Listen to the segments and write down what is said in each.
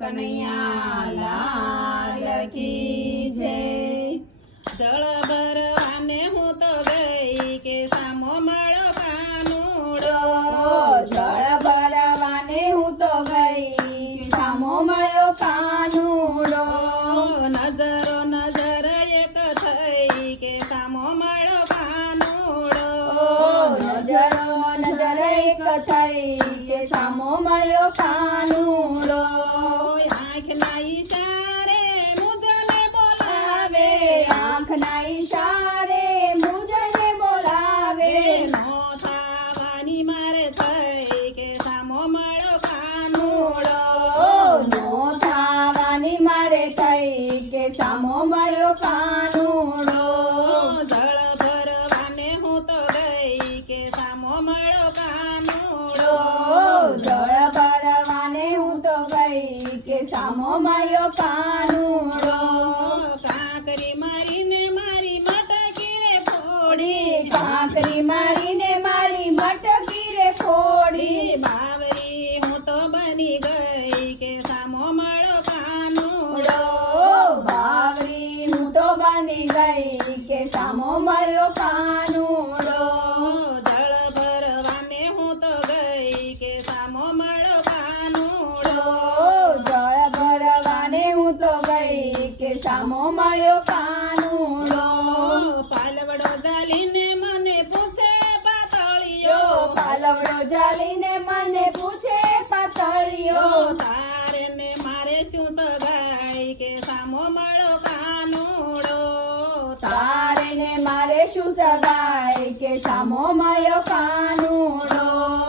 કનૈયા લાલ કી જય. જળ ભરવાને હું તો ગઈ કે સામો મળ્યો કાનુડો. જળ ભરવાને હું તો ગઈ સામો મળ્યો કાનુડો. નજરો નજર એક થઈ કે સામો મળ્યો કાનુડો. નજરો નજર એક થઈ કે સામો મળ્યો કાનુડો આંખના ઈશારે મુદને બોલાવે. આંખના ઈશારે મુજને બોલાવે. નો થાવાની મારે થઈ કે સામો મળ્યો કાનુડો નો થાવાની મારે થઈ કે સામો મળ્યો કાનુડો જળ ભરવાને હું તો ગઈ કે સામો મળ્યો કાનુડો। કાંકરી મારીને મારી મટકી રે ફોડી કાંકરી મારીને મારી મટકી રે ફોડી બાવરી હું તો બની ગઈ કે સામો મળ્યો કાનુડો। બાવરી હું તો બની ગઈ કે સામો મળ્યો કાનુડો। કે સામો મળ્યો કાનુડો પાલવડો જાલીને મને પૂછે પાતળિયો પાલવડો જાલીને મને પૂછે પાતળિયો તારે ને મારે શું ગાય કે સામો માળો કાનુડો તારે ને મારે શું સગાય કે સામો મળ્યો કાનુડો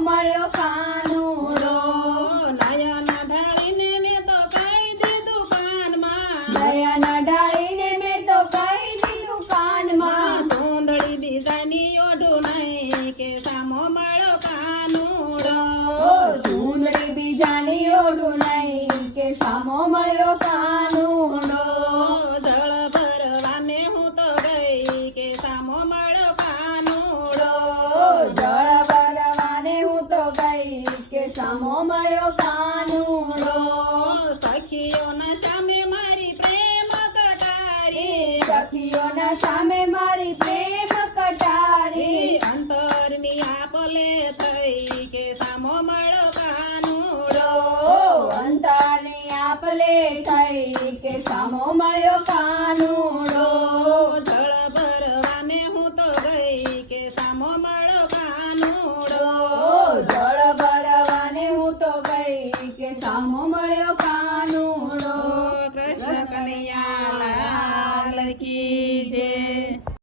મળ્યો કાનુડો નયન ઢાળીને મેં તો કહી દીધું કાનમાં. નયન ઢાળીને મેં તો કહી દીધું કાનમાં. બીજાની ઓઢું નહીં કે સામો મળ્યો કાનુડો. ઓ બીજાની ઓઢું નહીં કે સામો મળ્યો સામો મળ્યો કાનુડો સખીઓના સામે મારી પ્રેમ કટારી. સખીઓના સામે મારી પ્રેમ કટારી. અંતરની આપલે થઈ કે સામો મળ્યો કાનુડો અંતરની આપલે થઈ કે સામો મળ્યો કાનુડો હું તો ગઈ કે સામો મળ્યો કાનુડો કૃષ્ણ કનૈયા